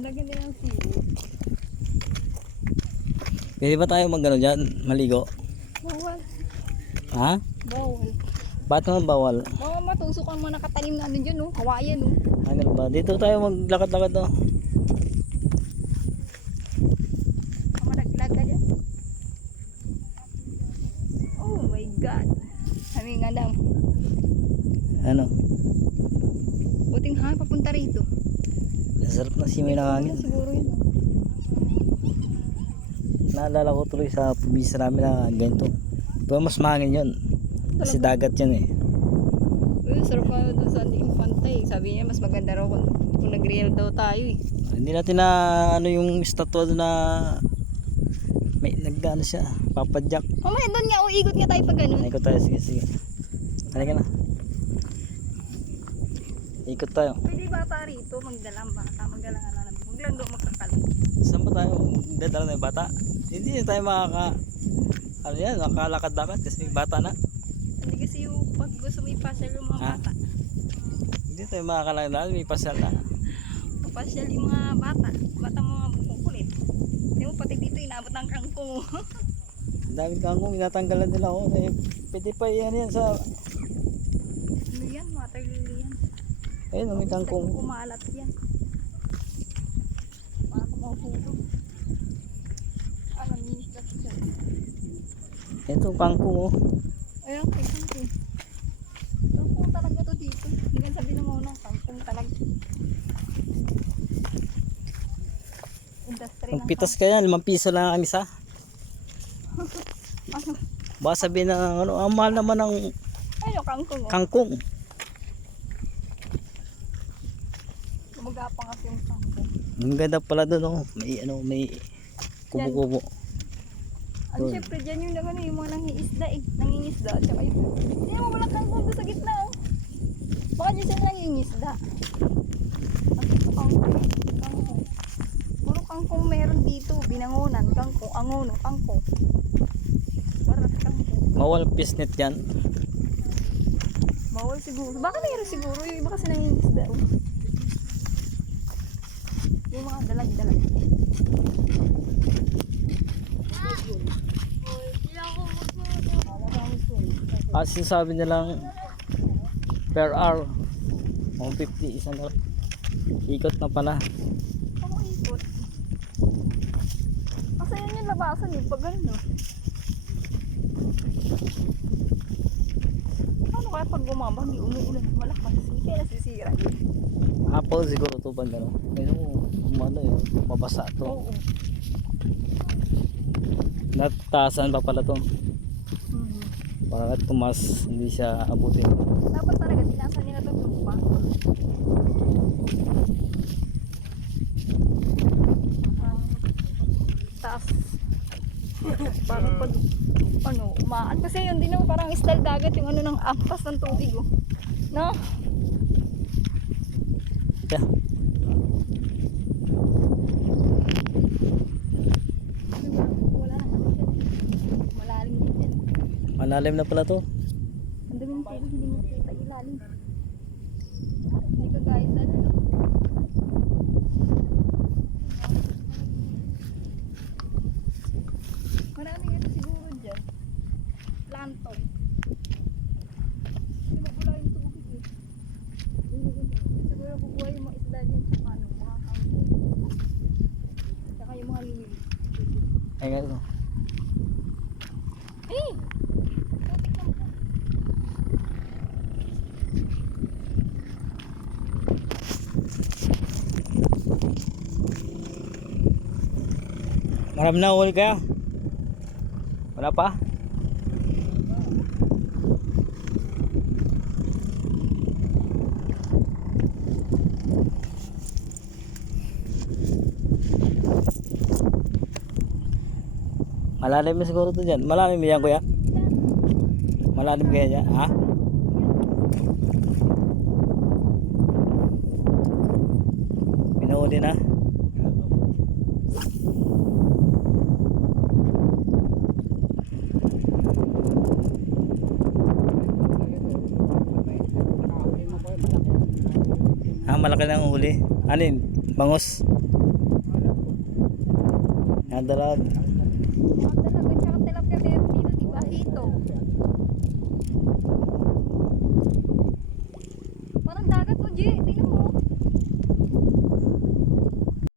Lagyan din ng seaweed. Pwede ba tayo mag-ano dyan? Maligo? Bawal. Ha? Bawal. Ba't naman bawal? Baka matusok ang mga nakatanim na ano dyan, oh. Kawayan, oh. Ano ba? Dito tayo maglakad-lakad oh. Baka malaglag ka dyan. Oh my God. Sabi nga lang. Ano? Buting hangin papunta rito. Sarap na simoy ng hangin. Siguro yun, oh. Naalala ko tuloy sa probinsya namin na ganito. Pero mas mahangin yun. Kasi dagat yan eh. Uy, sarap pa doon sa Infante. Sabi niya, mas maganda raw kung nag-real daw tayo, eh. Hindi natin na ano yung statwa doon na may nagano siya. Papadyak. Mamaya doon nga, oh. Ikot nga tayo pag ganun. Ikot tayo. Sige, sige. Halika na. Ikot tayo. Pwede bata rito, magdala ang bata. Magdala nga lang. Huwag lang doon magkakalat. Saan ba tayo? Dadala na yung bata? Hindi na tayo ano yan, makalakad-lakad kasi may bata na. Hindi kasi yung pag gusto mo ipasyal yung mga bata. Hindi tayo makakalakad, may pasal na. Papasyal yung mga bata. Bata mga kukulit. Hindi mo pati dito inabot ng kangkong. Ang daming kangkong, inatanggalan nila ako. Eh, pwede pa yan sa... Ano yan? Water lily yan. Ayun, may kangkong. Kumalat yan. Para kumahulog. Ano, minis na siya. Ito, kangkong oh. Ayun, kay kangkong. Kangkong talaga to dito. Hindi kan sabi ng mga kangkong talaga. Industry Ang ng pitas kaya, 5 piso lang ang isa. Ano? Baka sabihin na ano, ang mahal naman ng Ayun, kangkong. Oh. kangkong. Gumagapang kasi yung kangkong. Ang ganda pala doon oh. May kubo-kubo. Ano, syempre dyan yung ano, yung mga nangingisda eh. Nangingisda. Tsaka yung... Hindi mo walang kangkong doon sa gitna oh. Baka dyan sila nangingisda. Kangkong. Kangkong. Puro kangkong meron dito. Binangonan. Kangkong. Angono. Kangkong. Barat kangkong. Mawal pisnet yan. Bawal siguro. Baka meron siguro. Yung iba kasi nangingisda oh. Yung mga dalag-dalag. Kasi sabi nilang per hour 150 isang ikot na pala. Ano ikot? Kasi yun yung labasan eh. Pag gano'n no? Ano kaya pag gumabang di umuulan malakas? Hindi kaya nasisira yun. Apple siguro to pag gano'n. Kaya ano yun, mabasa to. Oo. Nataasan pa pala to. Para at tumas hindi siya abutin. Dapat talaga tinasan nila itong lupa. Taas. Parang pag ano, umaan. Kasi yun din yung parang style dagat yung ano ng ampas ng tubig oh. No? Yeah. Wala na ano dyan. Malalim din dyan. Malalim na pala to. Ang dami ng tubig, hindi mo kita ilalim. Hindi ka guys, ano no? Maraming ito siguro dyan. Planton. Hindi mabula yung tubig eh. Siguro bubuhay yung mga isda dyan sa ano, mga kangkong. Saka yung mga lili. Ay nga ito. Eh! Putik lang po. Marami na huli kaya? Wala pa? Malalim na siguro to dyan. Malalim yan kuya? Malalim kaya dyan? Ha? Pinahuli na? Ah, malaki na ang huli. Alin? Bangus? Yan dalag. Mga dalaga tsaka tilapia meron dito, di ba? Hito. Parang dagat mo, G. Tingnan mo.